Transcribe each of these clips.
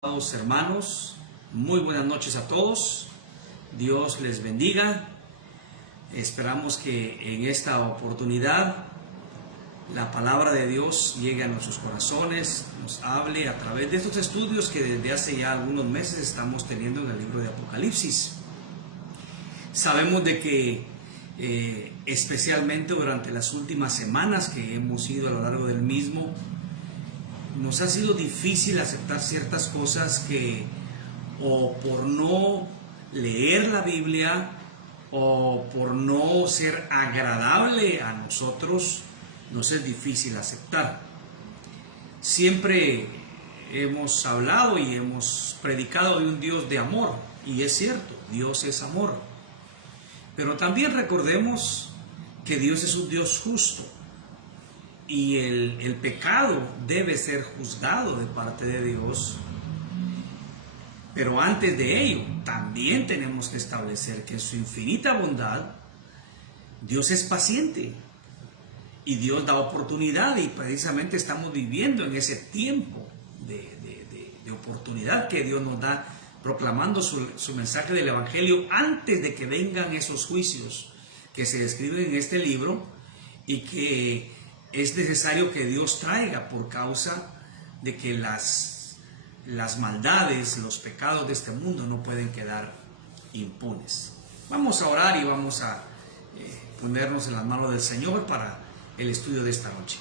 Amados hermanos, muy buenas noches a todos. Dios les bendiga. Esperamos que en esta oportunidad la palabra de Dios llegue a nuestros corazones, nos hable a través de estos estudios que desde hace ya algunos meses estamos teniendo en el libro de Apocalipsis. Sabemos de que especialmente durante las últimas semanas que hemos ido a lo largo del mismo, nos ha sido difícil aceptar ciertas cosas que o por no leer la Biblia o por no ser agradable a nosotros, nos es difícil aceptar. Siempre hemos hablado y hemos predicado de un Dios de amor, y es cierto, Dios es amor. Pero también recordemos que Dios es un Dios justo. Y el pecado debe ser juzgado de parte de Dios. Pero antes de ello, también tenemos que establecer que en su infinita bondad, Dios es paciente. Y Dios da oportunidad, y precisamente estamos viviendo en ese tiempo de oportunidad que Dios nos da, proclamando su mensaje del Evangelio antes de que vengan esos juicios que se describen en este libro y que es necesario que Dios traiga por causa de que las maldades, los pecados de este mundo no pueden quedar impunes. Vamos a orar y vamos a ponernos en las manos del Señor para el estudio de esta noche.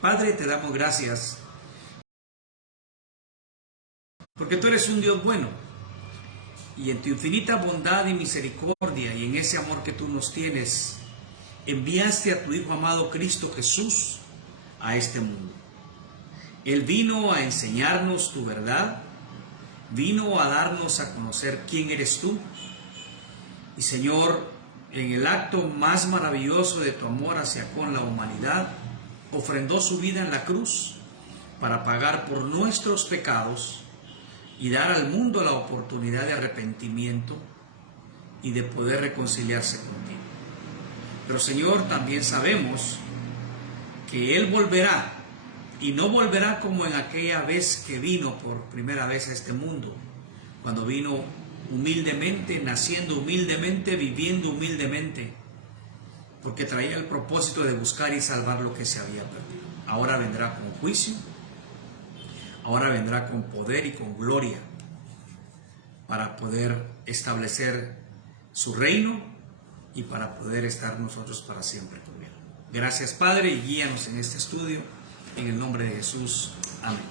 Padre, te damos gracias porque tú eres un Dios bueno, y en tu infinita bondad y misericordia y en ese amor que tú nos tienes, enviaste a tu Hijo amado Cristo Jesús a este mundo. Él vino a enseñarnos tu verdad, vino a darnos a conocer quién eres tú. Y Señor, en el acto más maravilloso de tu amor hacia con la humanidad, ofrendó su vida en la cruz para pagar por nuestros pecados y dar al mundo la oportunidad de arrepentimiento y de poder reconciliarse contigo. Pero Señor, también sabemos que Él volverá, y no volverá como en aquella vez que vino por primera vez a este mundo, cuando vino humildemente, naciendo humildemente, viviendo humildemente, porque traía el propósito de buscar y salvar lo que se había perdido. Ahora vendrá con juicio, ahora vendrá con poder y con gloria para poder establecer su reino y para poder estar nosotros para siempre con Él. Gracias, Padre, y guíanos en este estudio, en el nombre de Jesús. Amén.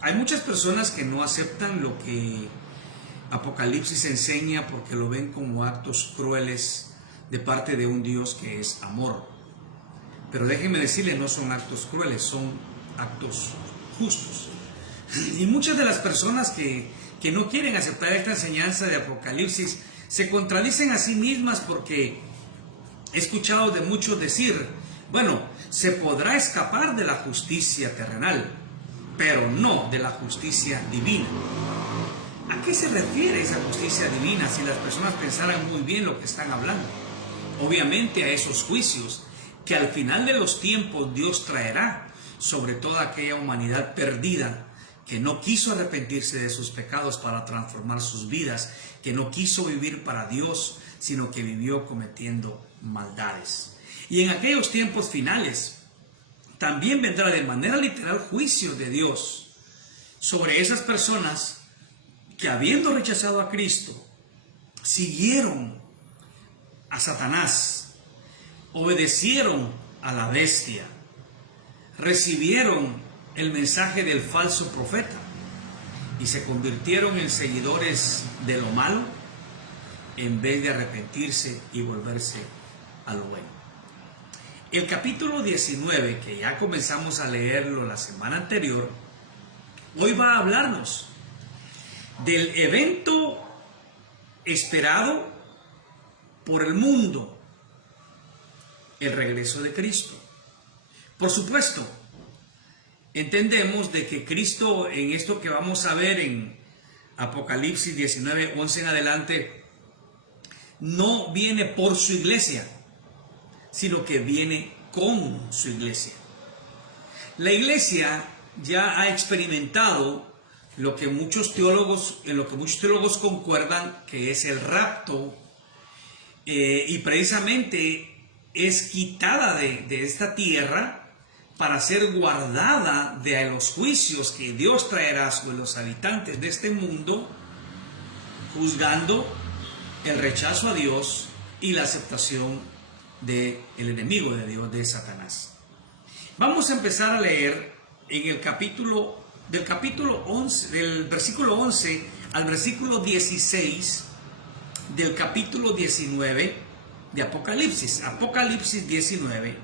Hay muchas personas que no aceptan lo que Apocalipsis enseña porque lo ven como actos crueles de parte de un Dios que es amor. Pero déjenme decirle, no son actos crueles, son actos justos. Y muchas de las personas que no quieren aceptar esta enseñanza de Apocalipsis se contradicen a sí mismas, porque he escuchado de muchos decir, bueno, se podrá escapar de la justicia terrenal, pero no de la justicia divina. ¿A qué se refiere esa justicia divina si las personas pensaran muy bien lo que están hablando? Obviamente a esos juicios que al final de los tiempos Dios traerá sobre toda aquella humanidad perdida que no quiso arrepentirse de sus pecados para transformar sus vidas, que no quiso vivir para Dios, sino que vivió cometiendo maldades. Y en aquellos tiempos finales también vendrá de manera literal juicio de Dios sobre esas personas que, habiendo rechazado a Cristo, siguieron a Satanás, obedecieron a la bestia, recibieron el mensaje del falso profeta y se convirtieron en seguidores de lo malo en vez de arrepentirse y volverse a lo bueno. El capítulo 19, que ya comenzamos a leerlo la semana anterior, hoy va a hablarnos del evento esperado por el mundo, el regreso de Cristo. Por supuesto, entendemos de que Cristo, en esto que vamos a ver en Apocalipsis 19, 11 en adelante, no viene por su iglesia, sino que viene con su iglesia. La iglesia ya ha experimentado lo que muchos teólogos concuerdan que es el rapto, y precisamente es quitada de esta tierra para ser guardada de los juicios que Dios traerá sobre los habitantes de este mundo, juzgando el rechazo a Dios y la aceptación del enemigo de Dios, de Satanás. Vamos a empezar a leer en el del versículo 11 al versículo 16 del capítulo 19 de Apocalipsis. Apocalipsis 19,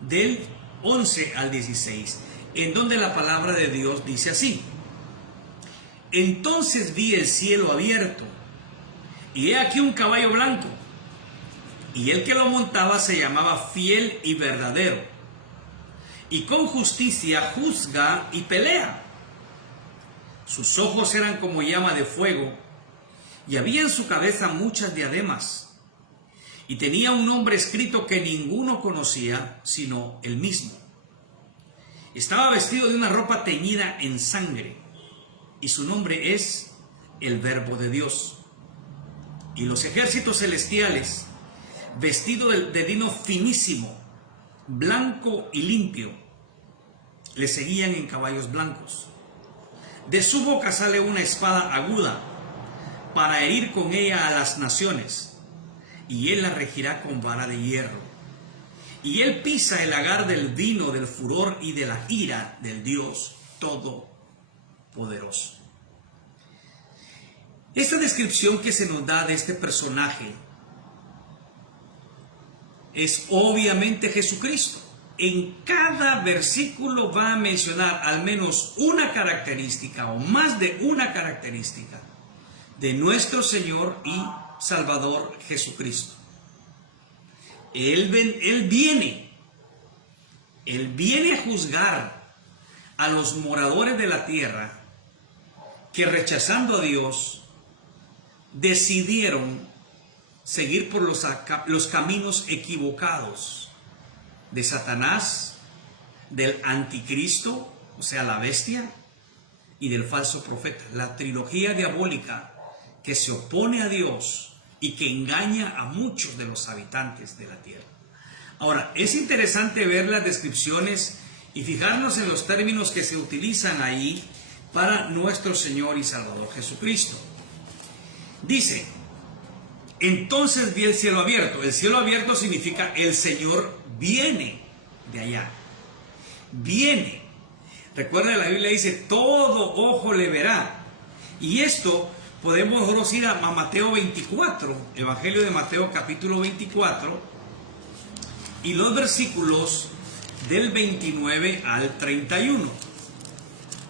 del 11 al 16, en donde la palabra de Dios dice así: Entonces vi el cielo abierto, y he aquí un caballo blanco, y el que lo montaba se llamaba Fiel y Verdadero, y con justicia juzga y pelea. Sus ojos eran como llama de fuego, y había en su cabeza muchas diademas, y tenía un nombre escrito que ninguno conocía sino él mismo. Estaba vestido de una ropa teñida en sangre, y su nombre es el Verbo de Dios. Y los ejércitos celestiales, vestidos de lino finísimo, blanco y limpio, le seguían en caballos blancos. De su boca sale una espada aguda para herir con ella a las naciones, y él la regirá con vara de hierro. Y él pisa el lagar del vino del furor y de la ira del Dios Todopoderoso. Esta descripción que se nos da de este personaje es obviamente Jesucristo. En cada versículo va a mencionar al menos una característica o más de una característica de nuestro Señor y Salvador Jesucristo. Él viene a juzgar a los moradores de la tierra que, rechazando a Dios, decidieron seguir por los caminos equivocados de Satanás, del anticristo, o sea, la bestia, y del falso profeta. La trilogía diabólica que se opone a Dios y que engaña a muchos de los habitantes de la tierra. Ahora, es interesante ver las descripciones y fijarnos en los términos que se utilizan ahí para nuestro Señor y Salvador Jesucristo. Dice: entonces vi el cielo abierto. El cielo abierto significa el Señor viene de allá. Viene. Recuerda, la Biblia dice: todo ojo le verá. Y esto podemos nosotros ir a Mateo 24, Evangelio de Mateo capítulo 24, y los versículos del 29 al 31.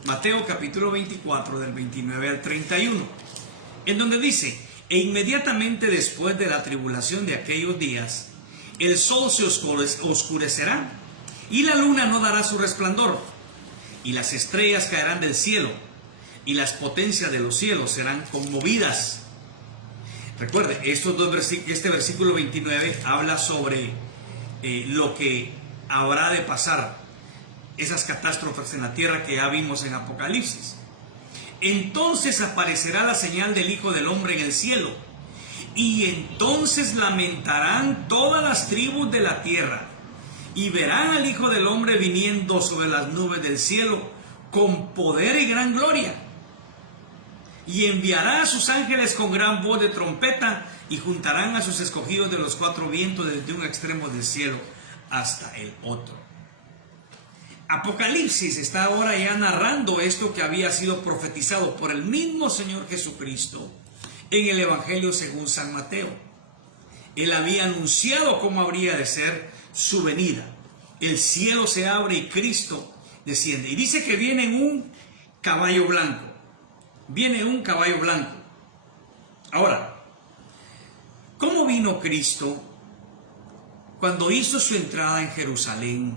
Mateo capítulo 24, del 29 al 31, en donde dice: e inmediatamente después de la tribulación de aquellos días, el sol se oscurecerá, y la luna no dará su resplandor, y las estrellas caerán del cielo, y las potencias de los cielos serán conmovidas. Recuerde, este versículo 29 habla sobre lo que habrá de pasar, esas catástrofes en la tierra que ya vimos en Apocalipsis. Entonces aparecerá la señal del Hijo del Hombre en el cielo, y entonces lamentarán todas las tribus de la tierra, y verán al Hijo del Hombre viniendo sobre las nubes del cielo con poder y gran gloria. Y enviará a sus ángeles con gran voz de trompeta, y juntarán a sus escogidos de los cuatro vientos, desde un extremo del cielo hasta el otro. Apocalipsis está ahora ya narrando esto que había sido profetizado por el mismo Señor Jesucristo en el Evangelio según San Mateo. Él había anunciado cómo habría de ser su venida. El cielo se abre y Cristo desciende. Y dice que viene en un caballo blanco. Viene en un caballo blanco. Ahora, ¿cómo vino Cristo cuando hizo su entrada en Jerusalén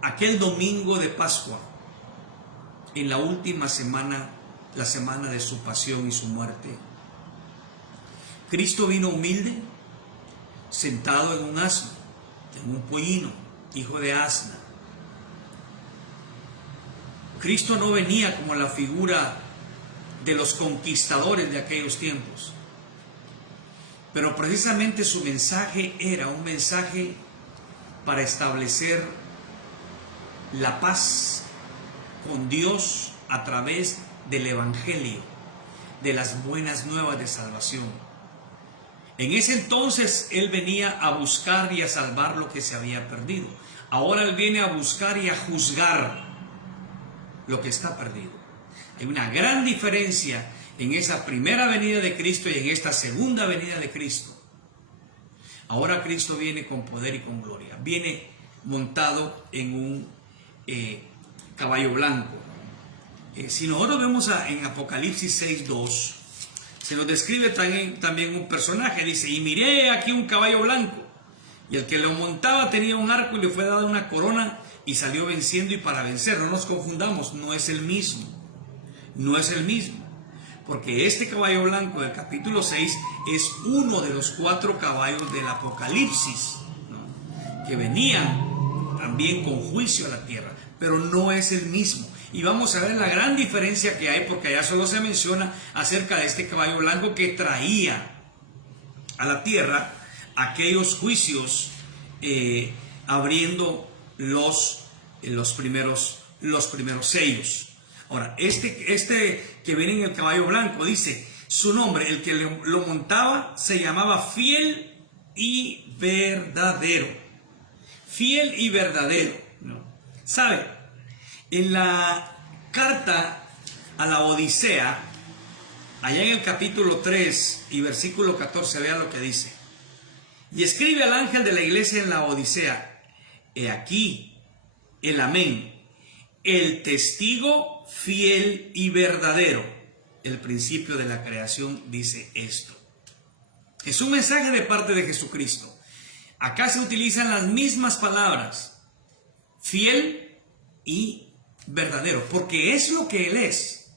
aquel domingo de Pascua, en la última semana, la semana de su pasión y su muerte? Cristo vino humilde, sentado en un asno, en un pollino, hijo de asna. Cristo no venía como la figura de los conquistadores de aquellos tiempos, pero precisamente su mensaje era un mensaje para establecer la paz con Dios a través del Evangelio, de las buenas nuevas de salvación. En ese entonces Él venía a buscar y a salvar lo que se había perdido. Ahora Él viene a buscar y a juzgar lo que está perdido. Hay una gran diferencia en esa primera venida de Cristo y en esta segunda venida de Cristo. Ahora Cristo viene con poder y con gloria. Viene montado en un caballo blanco. Si nosotros vemos en Apocalipsis 6:2, se nos describe también un personaje. Dice: y miré aquí un caballo blanco, y el que lo montaba tenía un arco y le fue dada una corona, y salió venciendo y para vencer. No nos confundamos, no es el mismo. No es el mismo. Porque este caballo blanco del capítulo 6 es uno de los 4 caballos del Apocalipsis, ¿no?, que venían también con juicio a la tierra, pero no es el mismo. Y vamos a ver la gran diferencia que hay, porque allá solo se menciona acerca de este caballo blanco que traía a la tierra aquellos juicios, abriendo los primeros sellos. Ahora, este que viene en el caballo blanco, dice su nombre, el que lo montaba se llamaba Fiel y Verdadero. Fiel y verdadero, ¿no? ¿Sabe? En la carta a la Odisea, allá en el capítulo 3 y versículo 14, vea lo que dice. Y escribe al ángel de la iglesia en la Odisea: he aquí el amén, el testigo fiel y verdadero, el principio de la creación, dice esto. Es un mensaje de parte de Jesucristo. Acá se utilizan las mismas palabras, fiel y verdadero, porque es lo que Él es.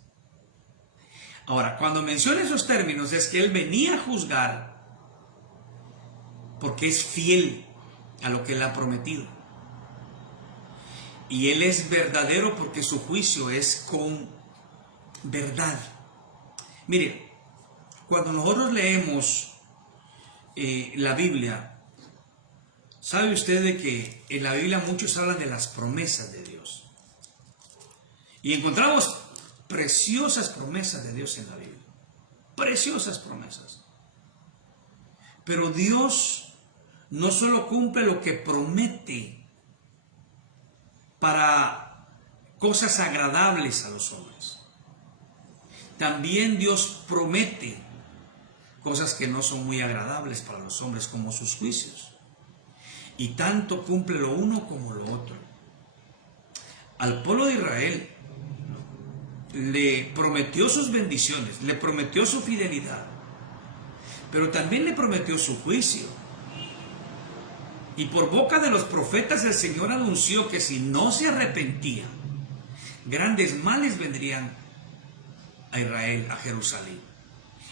Ahora, cuando menciona esos términos, es que Él venía a juzgar porque es fiel a lo que Él ha prometido. Y Él es verdadero porque su juicio es con verdad. Mire, cuando nosotros leemos la Biblia, ¿sabe usted de que en la Biblia muchos hablan de las promesas de Dios? Y encontramos preciosas promesas de Dios en la Biblia. Preciosas promesas. Pero Dios no solo cumple lo que promete para cosas agradables a los hombres. También Dios promete cosas que no son muy agradables para los hombres, como sus juicios. Y tanto cumple lo uno como lo otro. Al pueblo de Israel le prometió sus bendiciones, le prometió su fidelidad, pero también le prometió su juicio. Y por boca de los profetas el Señor anunció que si no se arrepentían, grandes males vendrían a Israel, a Jerusalén.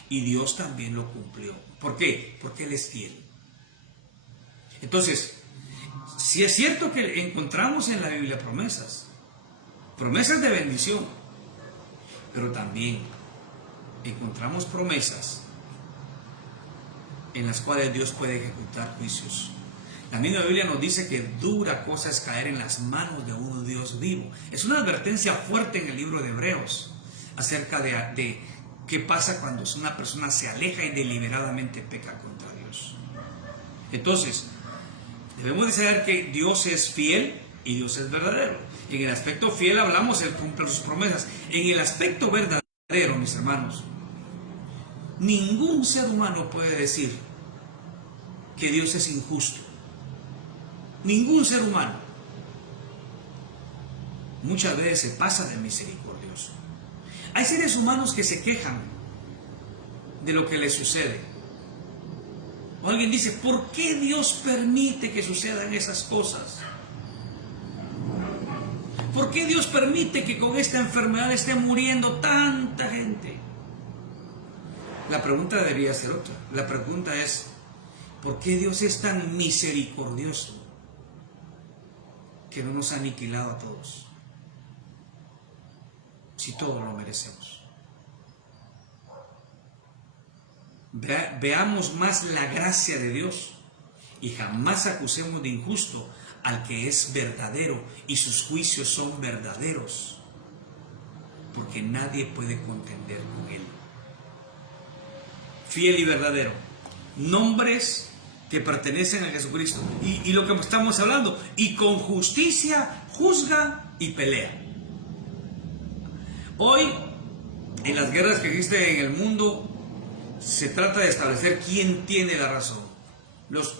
Y Dios también lo cumplió. ¿Por qué? Porque Él es fiel. Entonces, si es cierto que encontramos en la Biblia promesas de bendición, pero también encontramos promesas en las cuales Dios puede ejecutar juicios. La misma Biblia nos dice que dura cosa es caer en las manos de un Dios vivo. Es una advertencia fuerte en el libro de Hebreos acerca de qué pasa cuando una persona se aleja y deliberadamente peca contra Dios. Entonces, debemos de saber que Dios es fiel y Dios es verdadero. En el aspecto fiel hablamos, Él cumple sus promesas. En el aspecto verdadero, mis hermanos, ningún ser humano puede decir que Dios es injusto. Ningún ser humano. Muchas veces se pasa de misericordioso. Hay seres humanos que se quejan de lo que les sucede. O alguien dice: ¿por qué Dios permite que sucedan esas cosas? ¿Por qué Dios permite que con esta enfermedad esté muriendo tanta gente? La pregunta debería ser otra. La pregunta es: ¿por qué Dios es tan misericordioso que no nos ha aniquilado a todos? si todo lo merecemos? Veamos más la gracia de Dios y jamás acusemos de injusto al que es verdadero y sus juicios son verdaderos, porque nadie puede contender con él. Fiel y verdadero, nombres que pertenecen a Jesucristo, y lo que estamos hablando, y con justicia juzga y pelea. Hoy, en las guerras que existen en el mundo, se trata de establecer quién tiene la razón.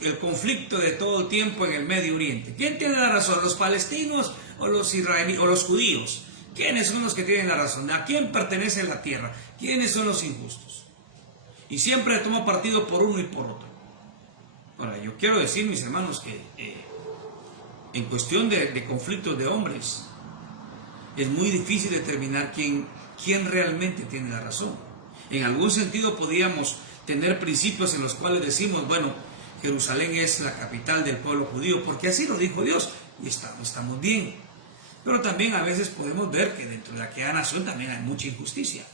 El conflicto de todo el tiempo en el Medio Oriente. ¿Quién tiene la razón? ¿Los palestinos o los israelíes o los judíos? ¿Quiénes son los que tienen la razón? ¿A quién pertenece la tierra? ¿Quiénes son los injustos? Y siempre toma partido por uno y por otro. Ahora, yo quiero decir, mis hermanos, que en cuestión de conflictos de hombres, es muy difícil determinar quién realmente tiene la razón. En algún sentido podríamos tener principios en los cuales decimos, bueno, Jerusalén es la capital del pueblo judío, porque así lo dijo Dios, y estamos bien. Pero también a veces podemos ver que dentro de aquella nación también hay mucha injusticia.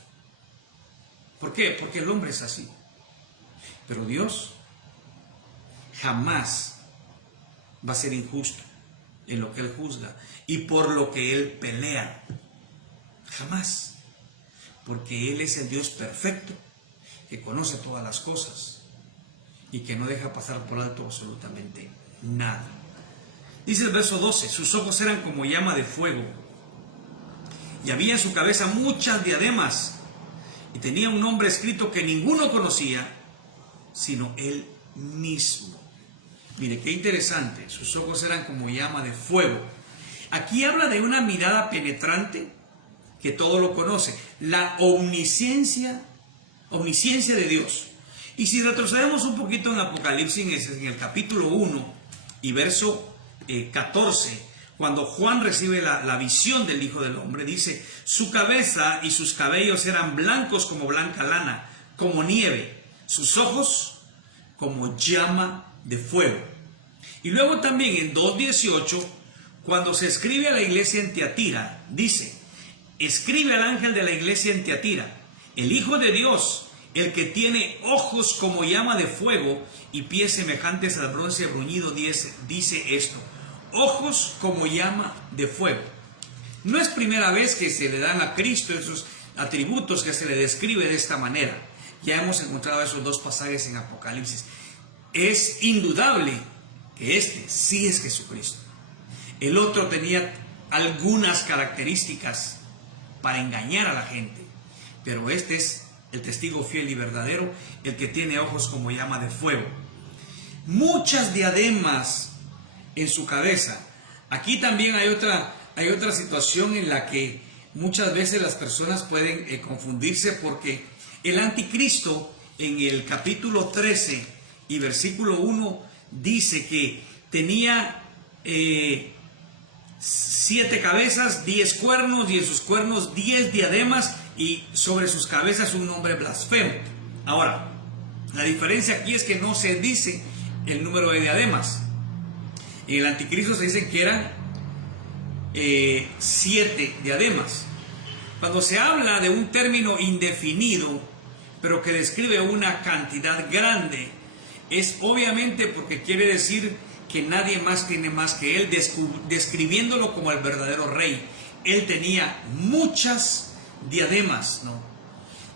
¿Por qué? Porque el hombre es así. Pero Dios jamás va a ser injusto en lo que Él juzga y por lo que Él pelea. Jamás. Porque Él es el Dios perfecto, que conoce todas las cosas y que no deja pasar por alto absolutamente nada. Dice el verso 12, sus ojos eran como llama de fuego y había en su cabeza muchas diademas y tenía un nombre escrito que ninguno conocía sino Él mismo. Mire, qué interesante, sus ojos eran como llama de fuego. Aquí habla de una mirada penetrante que todo lo conoce, la omnisciencia de Dios. Y si retrocedemos un poquito en Apocalipsis, en el capítulo 1 y verso 14, cuando Juan recibe la visión del Hijo del Hombre, dice, su cabeza y sus cabellos eran blancos como blanca lana, como nieve, sus ojos como llama de fuego. Y luego también en 2:18, cuando se escribe a la iglesia en Tiatira, dice, escribe al ángel de la iglesia en Tiatira, el Hijo de Dios, el que tiene ojos como llama de fuego y pies semejantes al bronce bruñido, dice esto, ojos como llama de fuego. No es primera vez que se le dan a Cristo esos atributos, que se le describe de esta manera. Ya hemos encontrado esos dos pasajes en Apocalipsis. Es indudable que este sí es Jesucristo. El otro tenía algunas características para engañar a la gente, pero este es el testigo fiel y verdadero, el que tiene ojos como llama de fuego. Muchas diademas en su cabeza. Aquí también hay otra situación en la que muchas veces las personas pueden confundirse, porque el anticristo en el capítulo 13 y versículo 1 dice que tenía 7 cabezas, 10 cuernos, y en sus cuernos 10 diademas, y sobre sus cabezas un nombre blasfemo. Ahora, la diferencia aquí es que no se dice el número de diademas. En el anticristo se dice que eran 7 diademas. Cuando se habla de un término indefinido, pero que describe una cantidad grande, es obviamente porque quiere decir que nadie más tiene más que él, describiéndolo como el verdadero rey. Él tenía muchas diademas, ¿no?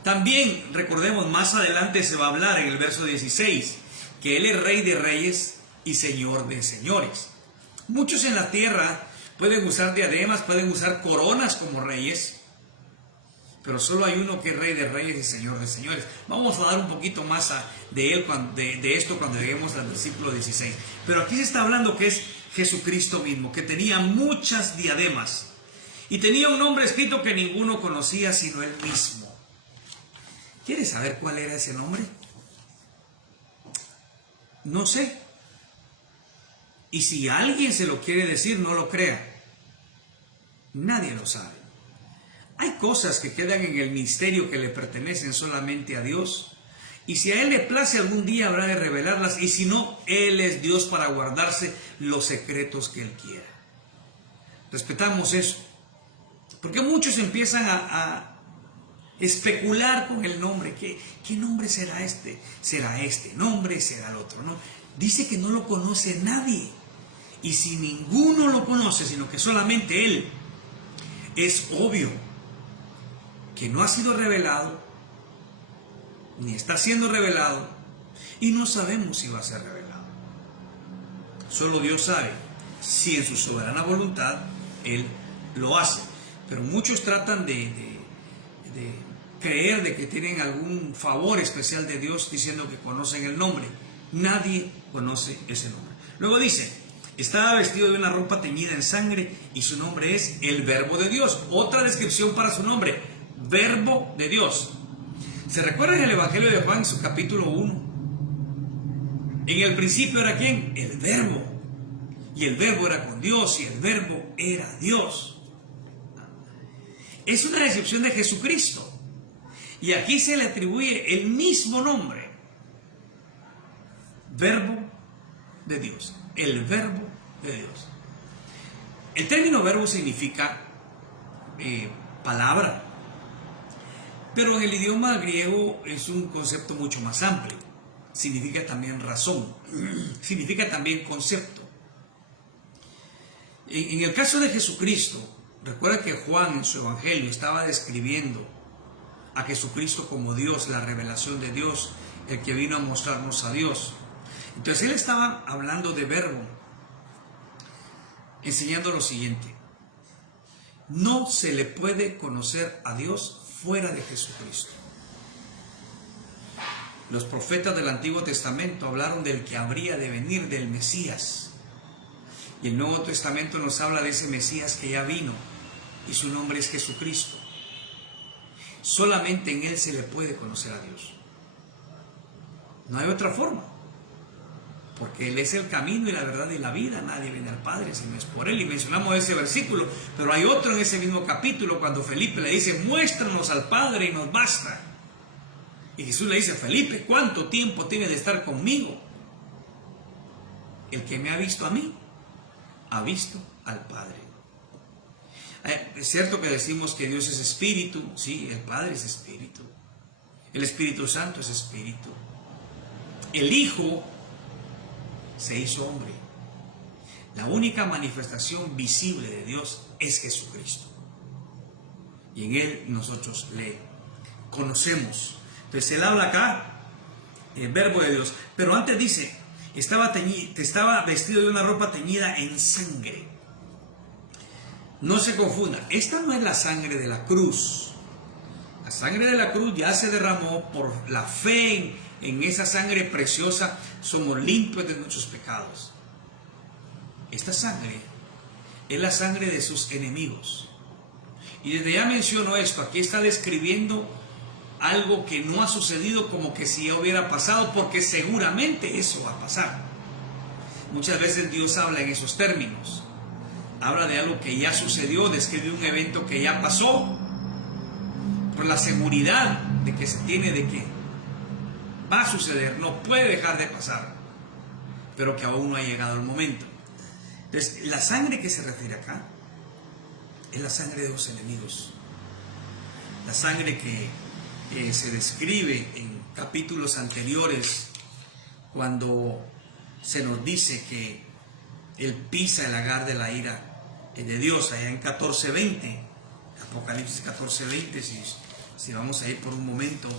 También recordemos, más adelante se va a hablar en el verso 16 que él es rey de reyes y señor de señores. Muchos en la tierra pueden usar diademas, pueden usar coronas como reyes, pero solo hay uno que es rey de reyes y señor de señores. Vamos a dar un poquito más de él, de esto, cuando lleguemos al versículo 16. Pero aquí se está hablando que es Jesucristo mismo, que tenía muchas diademas y tenía un nombre escrito que ninguno conocía sino él mismo. ¿Quieres saber cuál era ese nombre? No sé. Y si alguien se lo quiere decir, no lo crea. Nadie lo sabe. Hay cosas que quedan en el misterio que le pertenecen solamente a Dios. Y si a Él le place, algún día habrá de revelarlas. Y si no, Él es Dios para guardarse los secretos que Él quiera. Respetamos eso. Porque muchos empiezan a especular con el nombre. ¿Qué nombre será este? ¿Será este nombre? ¿Será el otro? No. Dice que no lo conoce nadie. Y si ninguno lo conoce, sino que solamente Él, es obvio que no ha sido revelado, ni está siendo revelado, y no sabemos si va a ser revelado. Solo Dios sabe si en su soberana voluntad Él lo hace. Pero muchos tratan de creer de que tienen algún favor especial de Dios diciendo que conocen el nombre. Nadie conoce ese nombre. Luego dice, estaba vestido de una ropa teñida en sangre y su nombre es el Verbo de Dios. Otra descripción para su nombre, Verbo de Dios. ¿Se recuerda en el Evangelio de Juan, su capítulo 1? En el principio era ¿quién? El Verbo. Y el Verbo era con Dios y el Verbo era Dios. Es una descripción de Jesucristo. Y aquí se le atribuye el mismo nombre. Verbo de Dios. El Verbo de Dios. El término verbo significa palabra. Pero en el idioma griego es un concepto mucho más amplio. Significa también razón. Significa también concepto. En el caso de Jesucristo, recuerda que Juan en su evangelio estaba describiendo a Jesucristo como Dios, la revelación de Dios, el que vino a mostrarnos a Dios. Entonces él estaba hablando de verbo, enseñando lo siguiente: no se le puede conocer a Dios fuera de Jesucristo. Los profetas del Antiguo Testamento hablaron del que habría de venir, del Mesías. Y el Nuevo Testamento nos habla de ese Mesías que ya vino y su nombre es Jesucristo. Solamente en Él se le puede conocer a Dios. No hay otra forma. Porque Él es el camino y la verdad y la vida. Nadie viene al Padre si no es por Él. Y mencionamos ese versículo, pero hay otro en ese mismo capítulo cuando Felipe le dice: muéstranos al Padre y nos basta. Y Jesús le dice: Felipe, ¿cuánto tiempo tiene de estar conmigo? El que me ha visto a mí, ha visto al Padre. Es cierto que decimos que Dios es espíritu. Sí, el Padre es espíritu. El Espíritu Santo es espíritu. El Hijo se hizo hombre. La única manifestación visible de Dios es Jesucristo. Y en Él nosotros le conocemos. Entonces Él habla acá, el Verbo de Dios. Pero antes dice, estaba vestido de una ropa teñida en sangre. No se confunda, esta no es la sangre de la cruz. La sangre de la cruz ya se derramó por la fe en esa sangre preciosa. Somos limpios de nuestros pecados. Esta sangre es la sangre de sus enemigos. Y desde ya menciono esto, aquí está describiendo algo que no ha sucedido, como que si ya hubiera pasado, porque seguramente eso va a pasar. Muchas veces Dios habla en esos términos. Habla de algo que ya sucedió, describe un evento que ya pasó, por la seguridad de que se tiene de que va a suceder, no puede dejar de pasar, pero que aún no ha llegado el momento. Entonces, la sangre que se refiere acá es la sangre de los enemigos. La sangre que se describe en capítulos anteriores, cuando se nos dice que Él pisa el lagar de la ira de Dios, allá en 14:20, Apocalipsis 14:20, si vamos a ir por un momento,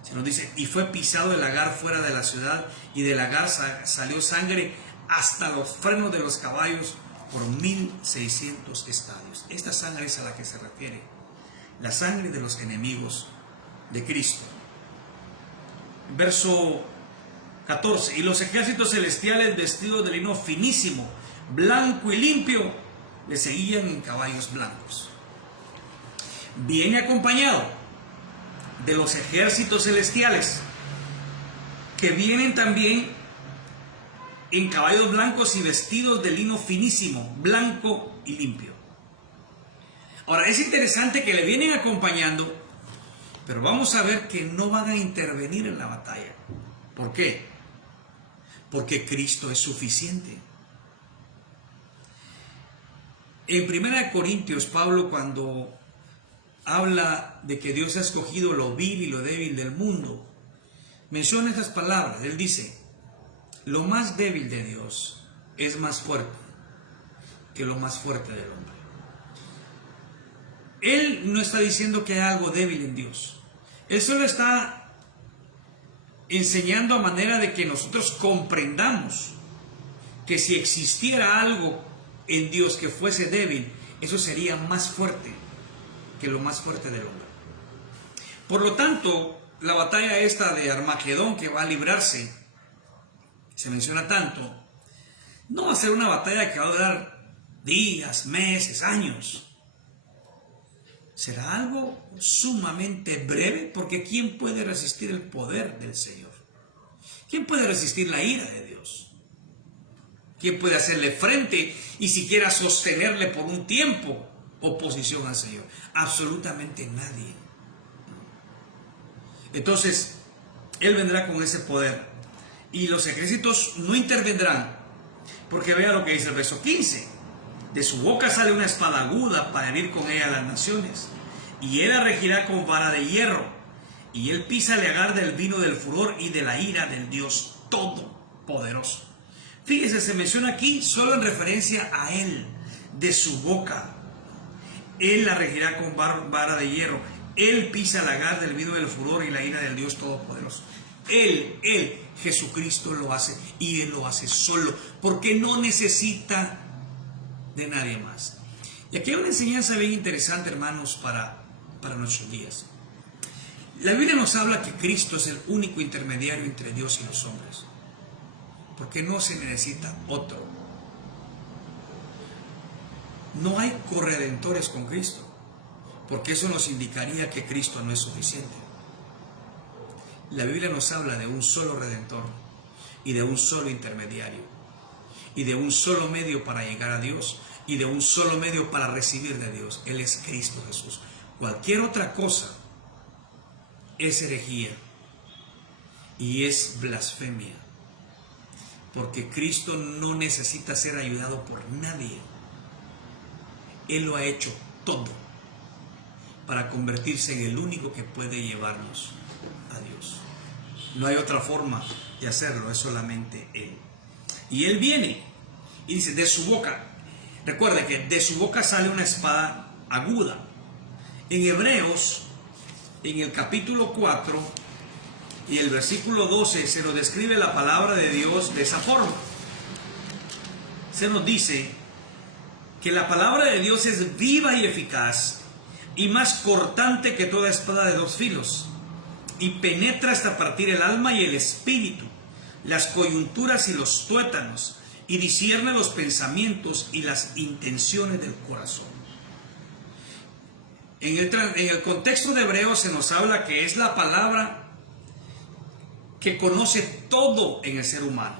se nos dice: y fue pisado el lagar fuera de la ciudad, y del lagar salió sangre hasta los frenos de los caballos por 1600 estadios. Esta sangre es a la que se refiere, la sangre de los enemigos de Cristo. Verso 14: y los ejércitos celestiales, vestidos de lino finísimo, blanco y limpio, le seguían en caballos blancos. Viene acompañado de los ejércitos celestiales, que vienen también en caballos blancos y vestidos de lino finísimo, blanco y limpio. Ahora, es interesante que le vienen acompañando, pero vamos a ver que no van a intervenir en la batalla. ¿Por qué? Porque Cristo es suficiente. En 1 Corintios, Pablo, cuando habla de que Dios ha escogido lo vil y lo débil del mundo, menciona estas palabras. Él dice: lo más débil de Dios es más fuerte que lo más fuerte del hombre. Él no está diciendo que hay algo débil en Dios. Él solo está enseñando a manera de que nosotros comprendamos que si existiera algo en Dios que fuese débil, eso sería más fuerte que lo más fuerte del hombre. Por lo tanto, la batalla esta de Armagedón que va a librarse, se menciona tanto, no va a ser una batalla que va a durar días, meses, años. Será algo sumamente breve, porque ¿quién puede resistir el poder del Señor? ¿Quién puede resistir la ira de Dios? ¿Quién puede hacerle frente y siquiera sostenerle por un tiempo oposición al Señor? Absolutamente nadie. Entonces, Él vendrá con ese poder y los ejércitos no intervendrán, porque vea lo que dice el verso 15. De su boca sale una espada aguda para herir con ella a las naciones, y él la regirá con vara de hierro, y él pisa el lagar del vino del furor y de la ira del Dios Todopoderoso. Fíjese, se menciona aquí solo en referencia a él, de su boca. Él la regirá con vara de hierro, él pisa el lagar del vino del furor y la ira del Dios Todopoderoso. Él, Jesucristo lo hace, y él lo hace solo, porque no necesita de nadie más. Y aquí hay una enseñanza bien interesante, hermanos, para nuestros días. La Biblia nos habla que Cristo es el único intermediario entre Dios y los hombres, porque no se necesita otro. No hay corredentores con Cristo, porque eso nos indicaría que Cristo no es suficiente. La Biblia nos habla de un solo redentor y de un solo intermediario, y de un solo medio para llegar a Dios, y de un solo medio para recibir de Dios. Él es Cristo Jesús. Cualquier otra cosa es herejía y es blasfemia, porque Cristo no necesita ser ayudado por nadie. Él lo ha hecho todo para convertirse en el único que puede llevarnos a Dios. No hay otra forma de hacerlo, es solamente Él. Y Él viene y dice: de su boca, recuerde que de su boca sale una espada aguda. En Hebreos, en el capítulo 4 y el versículo 12, se nos describe la palabra de Dios de esa forma. Se nos dice que la palabra de Dios es viva y eficaz, y más cortante que toda espada de dos filos, y penetra hasta partir el alma y el espíritu, las coyunturas y los tuétanos, y discierne los pensamientos y las intenciones del corazón. En el contexto de Hebreos se nos habla que es la palabra que conoce todo en el ser humano.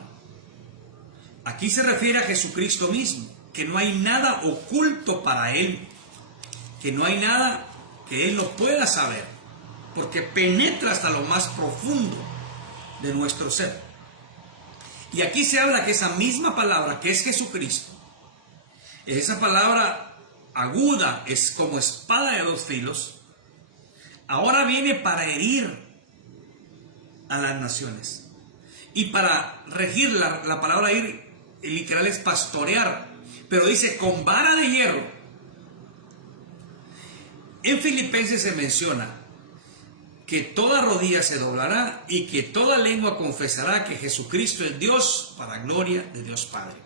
Aquí se refiere a Jesucristo mismo, que no hay nada oculto para Él, que no hay nada que Él no pueda saber, porque penetra hasta lo más profundo de nuestro ser. Y aquí se habla que esa misma palabra, que es Jesucristo, esa palabra aguda, es como espada de dos filos, ahora viene para herir a las naciones. Y para regir, la palabra ir literal es pastorear, pero dice con vara de hierro. En Filipenses se menciona que toda rodilla se doblará y que toda lengua confesará que Jesucristo es Dios, para gloria de Dios Padre.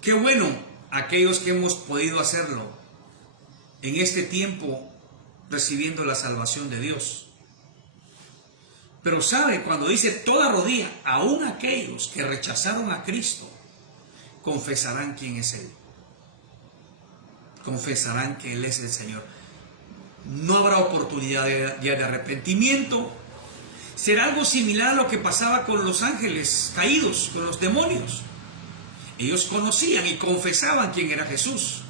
Qué bueno aquellos que hemos podido hacerlo en este tiempo, recibiendo la salvación de Dios. Pero sabe, cuando dice toda rodilla, aún aquellos que rechazaron a Cristo, confesarán quién es Él. Confesarán que Él es el Señor. No habrá oportunidad ya de arrepentimiento. Será algo similar a lo que pasaba con los ángeles caídos, con los demonios. Ellos conocían y confesaban quién era Jesús.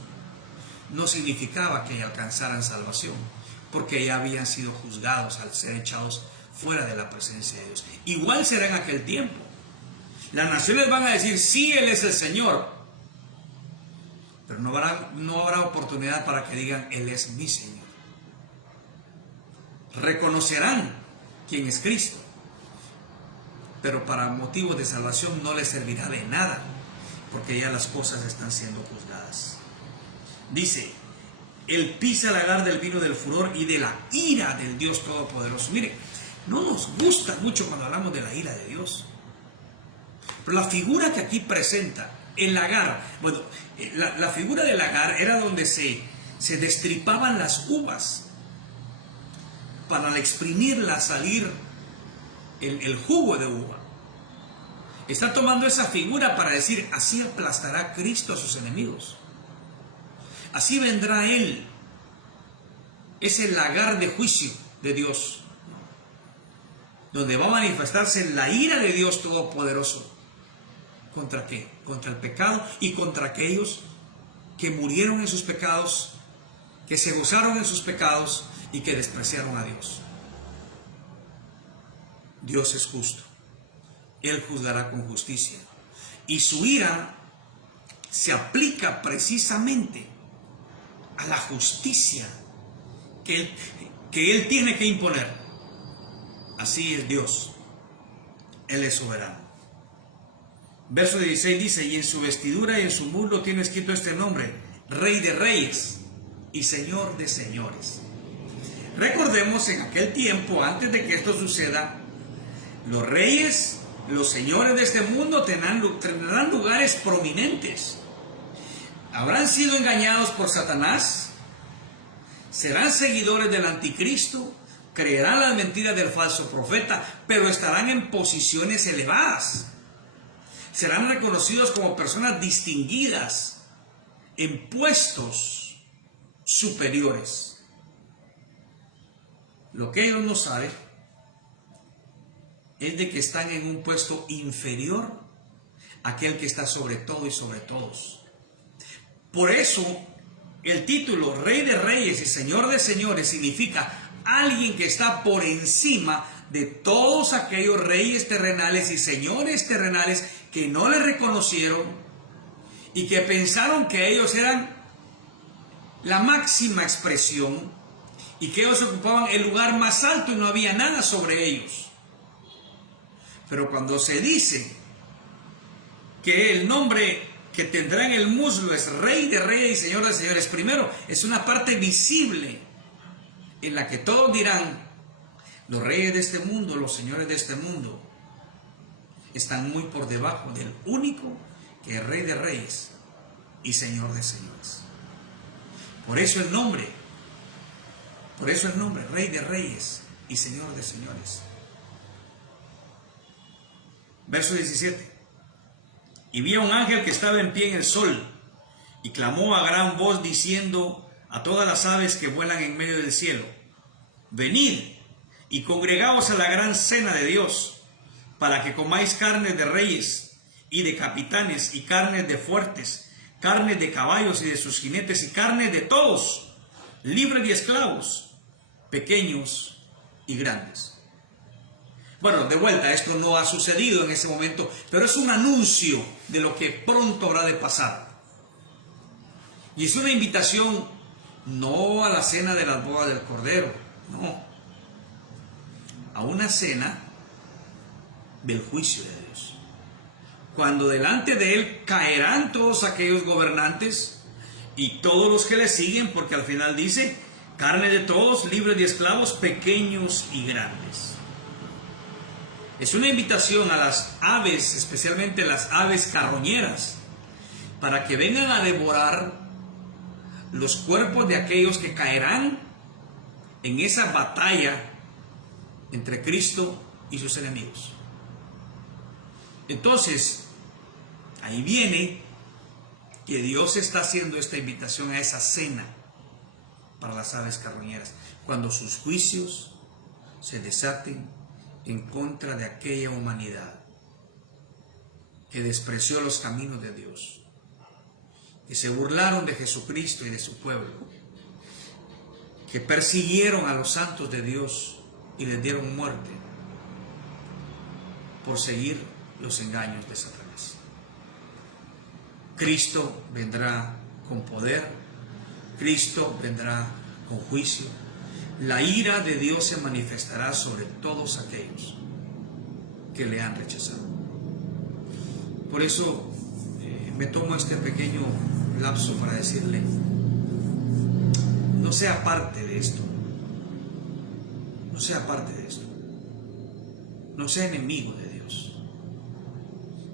No significaba que alcanzaran salvación, porque ya habían sido juzgados al ser echados fuera de la presencia de Dios. Igual será en aquel tiempo. Las naciones van a decir: sí, Él es el Señor. pero no habrá oportunidad para que digan, Él es mi Señor. Reconocerán quién es Cristo, pero para motivos de salvación no les servirá de nada, porque ya las cosas están siendo juzgadas. Dice, Él pisa el lagar del vino del furor y de la ira del Dios Todopoderoso. Mire, no nos gusta mucho cuando hablamos de la ira de Dios, pero la figura que aquí presenta, el lagar, bueno, la figura del lagar era donde se destripaban las uvas para al exprimirla salir el jugo de uva. Está tomando esa figura para decir, así aplastará Cristo a sus enemigos. Así vendrá Él, ese lagar de juicio de Dios, donde va a manifestarse la ira de Dios Todopoderoso. ¿Contra qué? Contra el pecado y contra aquellos que murieron en sus pecados, que se gozaron en sus pecados y que despreciaron a Dios. Dios es justo. Él juzgará con justicia. Y su ira se aplica precisamente a la justicia que Él tiene que imponer. Así es Dios. Él es soberano. Verso 16 dice, y en su vestidura y en su muslo tiene escrito este nombre, Rey de Reyes y Señor de Señores. Recordemos, en aquel tiempo, antes de que esto suceda, los reyes, los señores de este mundo tendrán lugares prominentes. Habrán sido engañados por Satanás, serán seguidores del anticristo, creerán las mentiras del falso profeta, pero estarán en posiciones elevadas. Serán reconocidos como personas distinguidas en puestos superiores. Lo que ellos no saben es de que están en un puesto inferior a aquel que está sobre todo y sobre todos. Por eso el título Rey de Reyes y Señor de Señores significa alguien que está por encima de todos aquellos reyes terrenales y señores terrenales que no le reconocieron y que pensaron que ellos eran la máxima expresión y que ellos ocupaban el lugar más alto y no había nada sobre ellos. Pero cuando se dice que el nombre que tendrá en el muslo es Rey de Reyes y Señor de Señores, primero es una parte visible en la que todos dirán, los reyes de este mundo, los señores de este mundo, están muy por debajo del único que es Rey de Reyes y Señor de Señores. Por eso el nombre, Rey de Reyes y Señor de Señores. Verso 17. Y vi a un ángel que estaba en pie en el sol, y clamó a gran voz diciendo a todas las aves que vuelan en medio del cielo, venid y congregaos a la gran cena de Dios, para que comáis carnes de reyes y de capitanes, y carnes de fuertes, carnes de caballos y de sus jinetes, y carnes de todos, libres y esclavos, pequeños y grandes. Bueno, de vuelta, esto no ha sucedido en ese momento, pero es un anuncio de lo que pronto habrá de pasar. Y es una invitación no a la cena de las bodas del Cordero, no, a una cena del juicio de Dios, cuando delante de Él caerán todos aquellos gobernantes y todos los que le siguen, porque al final dice, carne de todos, libres y esclavos, pequeños y grandes. Es una invitación a las aves, especialmente las aves carroñeras, para que vengan a devorar los cuerpos de aquellos que caerán en esa batalla entre Cristo y sus enemigos. Entonces, ahí viene que Dios está haciendo esta invitación a esa cena para las aves carroñeras, cuando sus juicios se desaten en contra de aquella humanidad que despreció los caminos de Dios, que se burlaron de Jesucristo y de su pueblo, que persiguieron a los santos de Dios y les dieron muerte por seguir los engaños de Satanás. Cristo vendrá con poder. Cristo vendrá con juicio. La ira de Dios se manifestará sobre todos aquellos que le han rechazado. Por eso me tomo este pequeño lapso para decirle, no sea parte de esto. No sea parte de esto. No sea enemigo de Dios.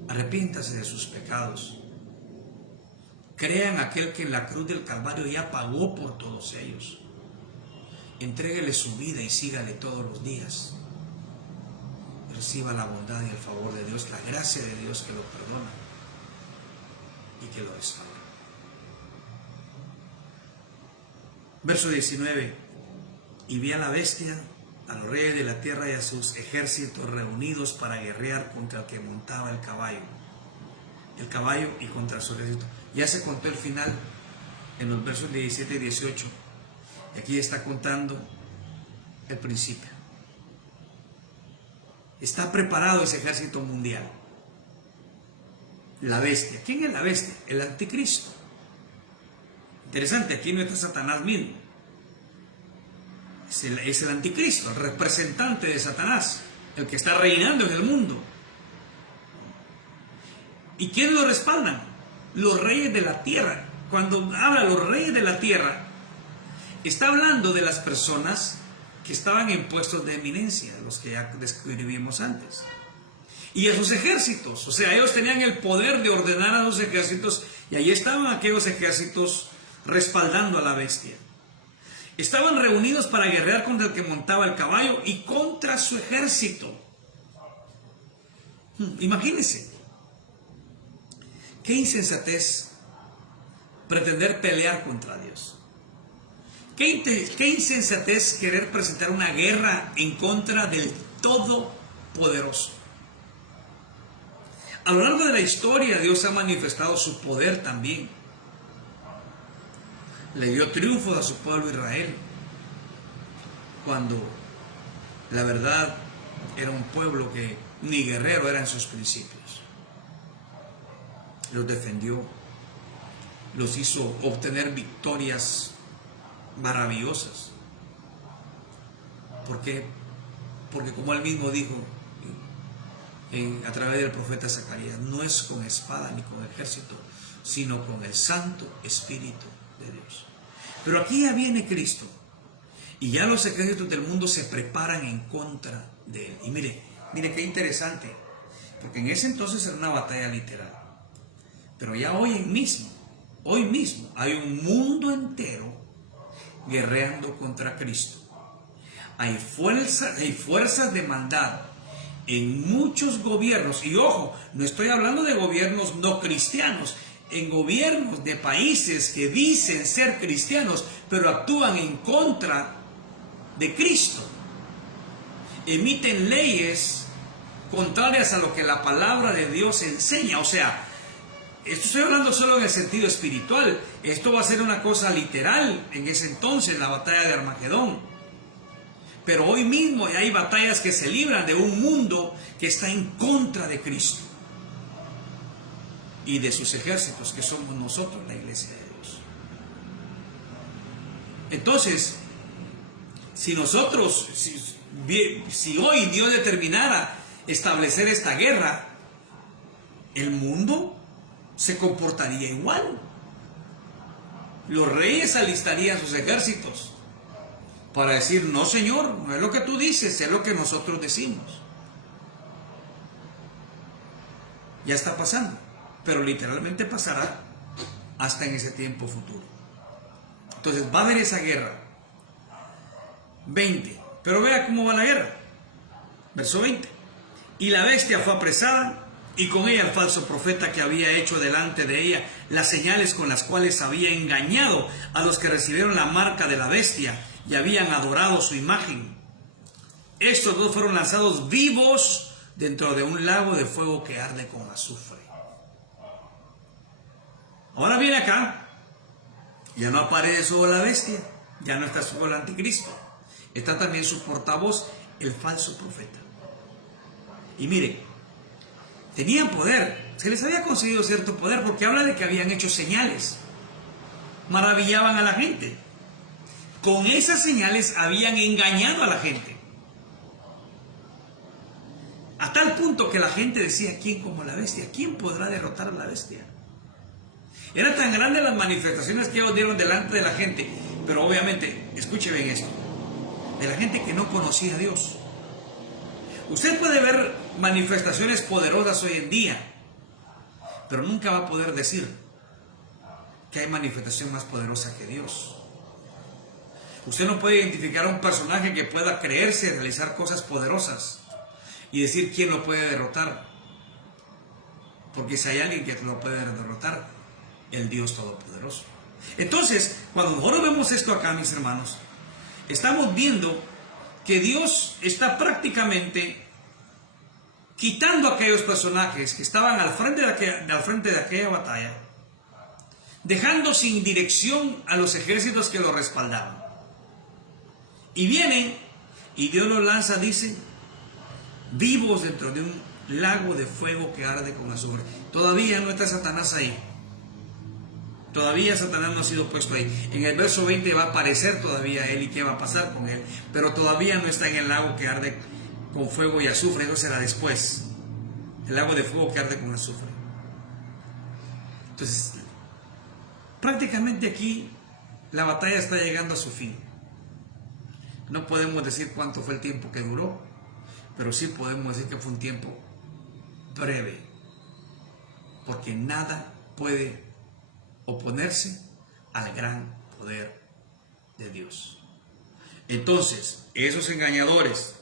Arrepiéntase de sus pecados. Crea en aquel que en la cruz del Calvario ya pagó por todos ellos. Entréguele su vida y sígale todos los días. Reciba la bondad y el favor de Dios, la gracia de Dios que lo perdona y que lo restaura. Verso 19. Y vi a la bestia, a los reyes de la tierra y a sus ejércitos reunidos para guerrear contra el que montaba el caballo y contra su ejército. Ya se contó el final en los versos 17 y 18. Y aquí está contando el principio. Está preparado ese ejército mundial. La bestia. ¿Quién es la bestia? El anticristo. Interesante, aquí no está Satanás mismo. Es el anticristo, el representante de Satanás, el que está reinando en el mundo. ¿Y quiénes lo respaldan? Los reyes de la tierra. Cuando habla los reyes de la tierra, está hablando de las personas que estaban en puestos de eminencia, los que ya describimos antes. Y a sus ejércitos, o sea, ellos tenían el poder de ordenar a los ejércitos, y ahí estaban aquellos ejércitos respaldando a la bestia. Estaban reunidos para guerrear contra el que montaba el caballo y contra su ejército. Imagínense, qué insensatez pretender pelear contra Dios. Qué insensatez querer presentar una guerra en contra del Todopoderoso. A lo largo de la historia, Dios ha manifestado su poder también. Le dio triunfo a su pueblo Israel, cuando la verdad era un pueblo que ni guerrero era en sus principios. Los defendió, los hizo obtener victorias maravillosas. ¿Por qué? Porque como él mismo dijo a través del profeta Zacarías, no es con espada ni con ejército, sino con el Santo Espíritu de Dios. Pero aquí ya viene Cristo y ya los ejércitos del mundo se preparan en contra de él. Y mire qué interesante, porque en ese entonces era una batalla literal, pero ya hoy mismo hay un mundo entero guerreando contra Cristo. Hay fuerzas de maldad en muchos gobiernos, y ojo, no estoy hablando de gobiernos no cristianos, en gobiernos de países que dicen ser cristianos, pero actúan en contra de Cristo. Emiten leyes contrarias a lo que la palabra de Dios enseña. O sea, esto estoy hablando solo en el sentido espiritual. Esto va a ser una cosa literal en ese entonces, la batalla de Armagedón. Pero hoy mismo hay batallas que se libran de un mundo que está en contra de Cristo y de sus ejércitos, que somos nosotros, la iglesia de Dios. Entonces, si hoy Dios determinara establecer esta guerra, el mundo se comportaría igual. Los reyes alistarían sus ejércitos para decir, no Señor, no es lo que tú dices, es lo que nosotros decimos. Ya está pasando, pero literalmente pasará hasta en ese tiempo futuro. Entonces va a haber esa guerra. 20. Pero vea cómo va la guerra. Verso 20. Y la bestia fue apresada, y con ella el falso profeta que había hecho delante de ella las señales con las cuales había engañado a los que recibieron la marca de la bestia y habían adorado su imagen. Estos dos fueron lanzados vivos dentro de un lago de fuego que arde con azufre. Ahora viene acá, ya no aparece solo la bestia, ya no está solo el anticristo, está también su portavoz, el falso profeta. Y mire, tenían poder, se les había concedido cierto poder porque habla de que habían hecho señales. maravillaban a la gente. Con esas señales habían engañado a la gente. A tal punto que la gente decía: ¿quién como la bestia? ¿Quién podrá derrotar a la bestia? Eran tan grandes las manifestaciones que ellos dieron delante de la gente, pero obviamente, escuchen bien esto, de la gente que no conocía a Dios. Usted puede ver manifestaciones poderosas hoy en día, pero nunca va a poder decir que hay manifestación más poderosa que Dios. Usted no puede identificar a un personaje que pueda creerse realizar cosas poderosas y decir quién lo puede derrotar. Porque si hay alguien que lo puede derrotar, el Dios Todopoderoso. Entonces, cuando nosotros vemos esto acá, mis hermanos, estamos viendo que Dios está prácticamente quitando a aquellos personajes que estaban al frente de aquella batalla, dejando sin dirección a los ejércitos que lo respaldaban. Y vienen y Dios los lanza, dice, vivos dentro de un lago de fuego que arde con azufre. Todavía no está Satanás ahí. Todavía Satanás no ha sido puesto ahí. En el verso 20 va a aparecer todavía él y qué va a pasar con él. Pero todavía no está en el lago que arde con fuego y azufre. Eso será después. El lago de fuego que arde con azufre. Entonces, prácticamente aquí la batalla está llegando a su fin. No podemos decir cuánto fue el tiempo que duró, pero sí podemos decir que fue un tiempo breve. Porque nada puede oponerse al gran poder de Dios. Entonces, esos engañadores,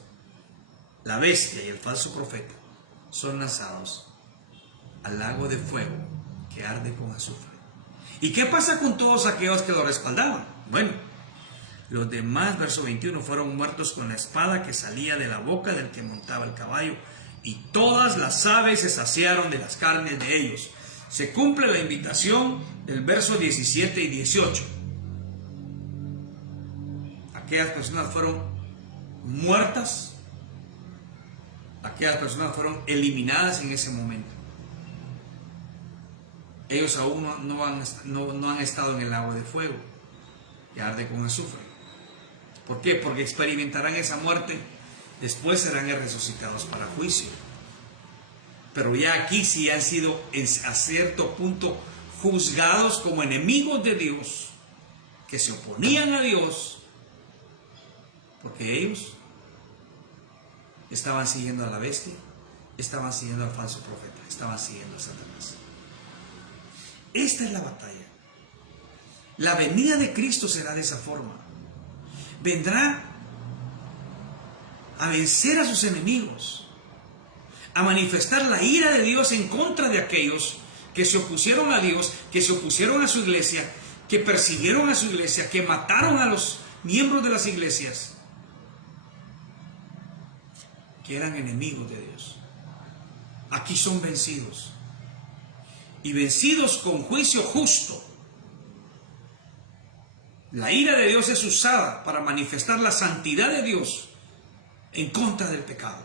la bestia y el falso profeta, son lanzados al lago de fuego que arde con azufre. ¿Y qué pasa con todos aquellos que lo respaldaban? Bueno, los demás, verso 21, fueron muertos con la espada que salía de la boca del que montaba el caballo, y todas las aves se saciaron de las carnes de ellos. Se cumple la invitación del verso 17 y 18. Aquellas personas fueron muertas, aquellas personas fueron eliminadas en ese momento. Ellos aún no han estado en el lago de fuego que arde con azufre. ¿Por qué? Porque experimentarán esa muerte, después serán resucitados para juicio. Pero ya aquí sí han sido a cierto punto juzgados como enemigos de Dios, que se oponían a Dios, porque ellos estaban siguiendo a la bestia, estaban siguiendo al falso profeta, estaban siguiendo a Satanás. Esta es la batalla. La venida de Cristo será de esa forma. Vendrá a vencer a sus enemigos, a manifestar la ira de Dios en contra de aquellos que se opusieron a Dios, que se opusieron a su iglesia, que persiguieron a su iglesia, que mataron a los miembros de las iglesias, que eran enemigos de Dios. Aquí son vencidos, y vencidos con juicio justo. La ira de Dios es usada para manifestar la santidad de Dios en contra del pecado.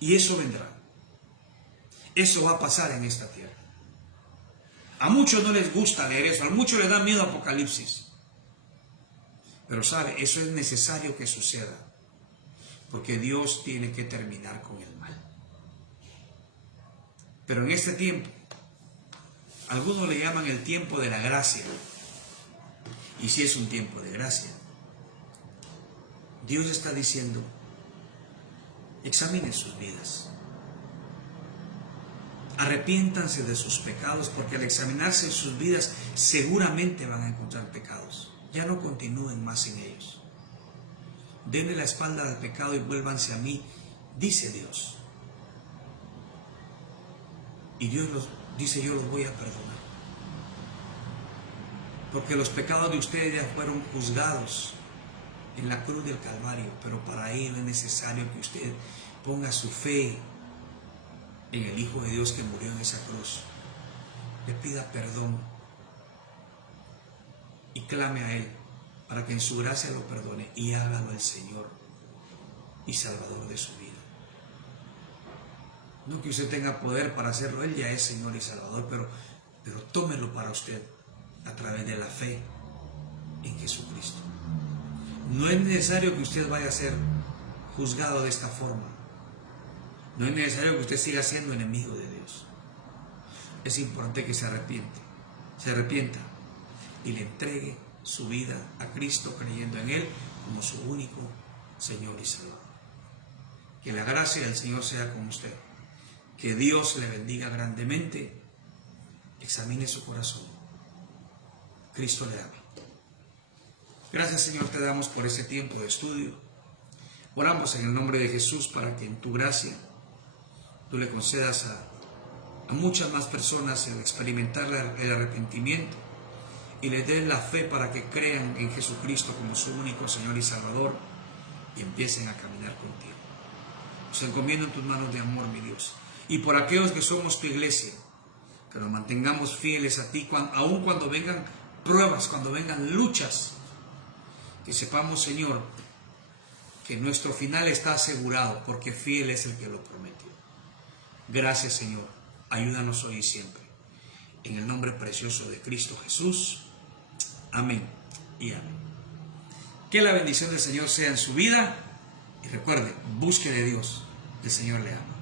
Y eso vendrá. Eso va a pasar en esta tierra. A muchos no les gusta leer eso, a muchos les da miedo Apocalipsis. Pero sabe, eso es necesario que suceda, porque Dios tiene que terminar con el mal. Pero en este tiempo, algunos le llaman el tiempo de la gracia. Y si es un tiempo de gracia, Dios está diciendo: examinen sus vidas, arrepiéntanse de sus pecados, porque al examinarse sus vidas seguramente van a encontrar pecados. Ya no continúen más en ellos. Denle la espalda al pecado y vuélvanse a mí, dice Dios. Y Dios dice: yo los voy a perdonar. Porque los pecados de ustedes ya fueron juzgados en la cruz del Calvario, pero para ello es necesario que usted ponga su fe en el Hijo de Dios que murió en esa cruz. Le pida perdón y clame a Él para que en su gracia lo perdone y hágalo el Señor y Salvador de su vida. No que usted tenga poder para hacerlo, Él ya es Señor y Salvador, pero tómelo para usted. a través de la fe en Jesucristo. No es necesario que usted vaya a ser juzgado de esta forma. No es necesario que usted siga siendo enemigo de Dios. Es importante que se arrepienta y le entregue su vida a Cristo, creyendo en Él como su único Señor y Salvador. Que la gracia del Señor sea con usted. Que Dios le bendiga grandemente. Examine su corazón. Cristo le ama. Gracias, Señor, te damos por ese tiempo de estudio. Oramos en el nombre de Jesús para que en tu gracia tú le concedas a muchas más personas el experimentar el arrepentimiento y les des la fe para que crean en Jesucristo como su único Señor y Salvador y empiecen a caminar contigo. Nos encomiendo en tus manos de amor, mi Dios. Y por aquellos que somos tu iglesia, que nos mantengamos fieles a ti, aun cuando vengan pruebas, cuando vengan luchas, que sepamos, Señor, que nuestro final está asegurado, porque fiel es el que lo prometió. Gracias, Señor. Ayúdanos hoy y siempre. En el nombre precioso de Cristo Jesús. Amén y amén. Que la bendición del Señor sea en su vida. Y recuerde, busque de Dios. El Señor le ama.